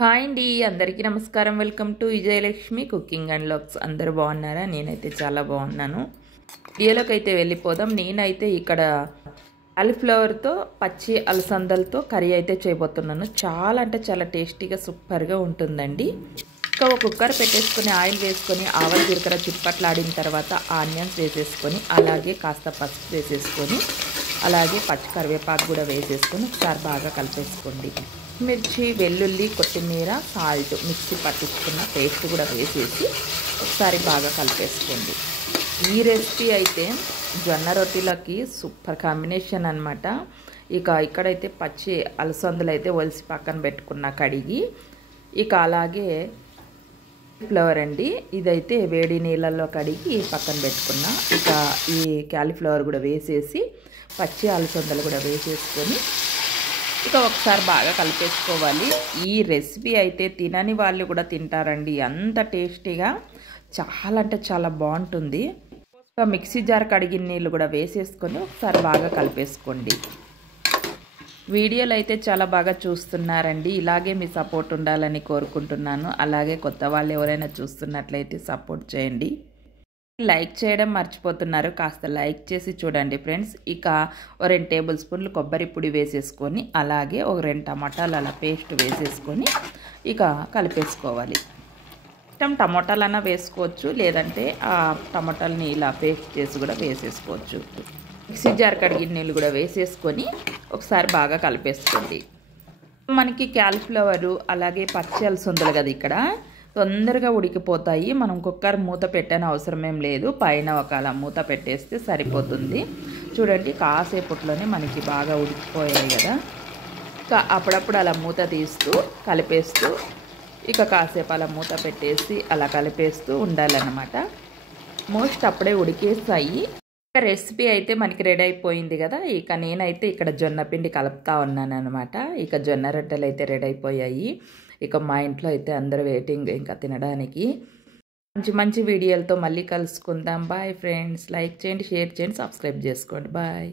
Hi అండి, అందరికీ నమస్కారం. Welcome to Vijayalakshmi cooking and vlogs. అందరూ బాగున్నారా? నేనైతే చాలా బాగున్నాను. వీడియోలోకి అయితే వెళ్ళిపోదాం. నేనైతే ఇక్కడ కాలీఫ్లవర్తో పచ్చి అలసందలతో కర్రీ అయితే చేయబోతున్నాను. చాలా అంటే చాలా టేస్టీగా సూపర్గా ఉంటుందండి. ఇంకా ఒక కుక్కర్ పెట్టేసుకొని ఆయిల్ వేసుకొని ఆవాలు జీలకర్ర చిట్పట్లాడిన తర్వాత ఆనియన్స్ వేసేసుకొని అలాగే కాస్త పసుపు వేసేసుకొని అలాగే పచ్చి కరివేపాకు కూడా వేసేసుకొని ఒకసారి బాగా కలిపేసుకోండి. మిర్చి, వెల్లుల్లి, కొత్తిమీర, సాల్ట్ మిక్సీ పట్టించుకున్న పేస్ట్ కూడా వేసేసి ఒకసారి బాగా కలిపేసుకోండి. ఈ రెసిపీ అయితే జొన్న రొట్టెలకి సూపర్ కాంబినేషన్ అనమాట. ఇక్కడైతే పచ్చి అలసందలు అయితే ఒలిసి పక్కన పెట్టుకున్న కడిగి అలాగే ఫ్లవర్ అండి, ఇదైతే వేడి నీళ్ళల్లో కడిగి పక్కన పెట్టుకున్న. ఈ క్యాలీఫ్లవర్ కూడా వేసేసి పచ్చి అలసందలు కూడా వేసేసుకొని ఒకసారి బాగా కలిపేసుకోవాలి. ఈ రెసిపీ అయితే తినని వాళ్ళు కూడా తింటారండి, అంత టేస్టీగా చాలా అంటే చాలా బాగుంటుంది. మిక్సీ జార్ కడిగిన నీళ్ళు కూడా వేసేసుకొని ఒకసారి బాగా కలిపేసుకోండి. వీడియోలు అయితే చాలా బాగా చూస్తున్నారండి, ఇలాగే మీ సపోర్ట్ ఉండాలని కోరుకుంటున్నాను. అలాగే కొత్త వాళ్ళు ఎవరైనా చూస్తున్నట్లయితే సపోర్ట్ చేయండి. లైక్ చేయడం మర్చిపోతున్నారు, కాస్త లైక్ చేసి చూడండి ఫ్రెండ్స్. ఓ 2 టేబుల్ స్పూన్లు కొబ్బరి పొడి వేసేసుకొని అలాగే ఒక 2 టమాటాలు అలా పేస్ట్ వేసేసుకొని కలిపేసుకోవాలి. టమాటాలన్నా వేసుకోవచ్చు, లేదంటే ఆ టమాటాలని ఇలా పేస్ట్ చేసి కూడా వేసేసుకోవచ్చు. మిక్సీ జార్ కడిగిన నీళ్ళు కూడా వేసేసుకొని ఒకసారి బాగా కలిపేసుకోండి. మనకి క్యాలీఫ్లవరు అలాగే పచ్చి అలసందలు కదా, ఇక్కడ తొందరగా ఉడికిపోతాయి. మనం కుక్కర్ మూత పెట్టని అవసరం ఏం లేదు, పైన అలా మూత పెట్టేస్తే సరిపోతుంది. చూడండి, కాసేపట్లోనే మనకి బాగా ఉడికిపోయాయి కదా. అప్పుడప్పుడు అలా మూత తీస్తూ కలిపేస్తూ కాసేపు అలా మూత పెట్టేసి అలా కలిపేస్తూ ఉండాలన్నమాట. మోస్ట్ అప్పుడే ఉడికేస్తాయి. రెసిపీ అయితే మనకి రెడీ అయిపోయింది కదా. నేనైతే ఇక్కడ జొన్న పిండి కలుపుతా ఉన్నాను అనమాట. జొన్న రొట్టెలు అయితే రెడీ అయిపోయాయి. మా ఇంట్లో అయితే అందరూ వెయిటింగ్ ఇంకా తినడానికి. మంచి మంచి వీడియోలతో మళ్ళీ కలుసుకుందాం. Bye friends. లైక్ చేయండి, షేర్ చేయండి, సబ్స్క్రైబ్ చేసుకోండి. బాయ్.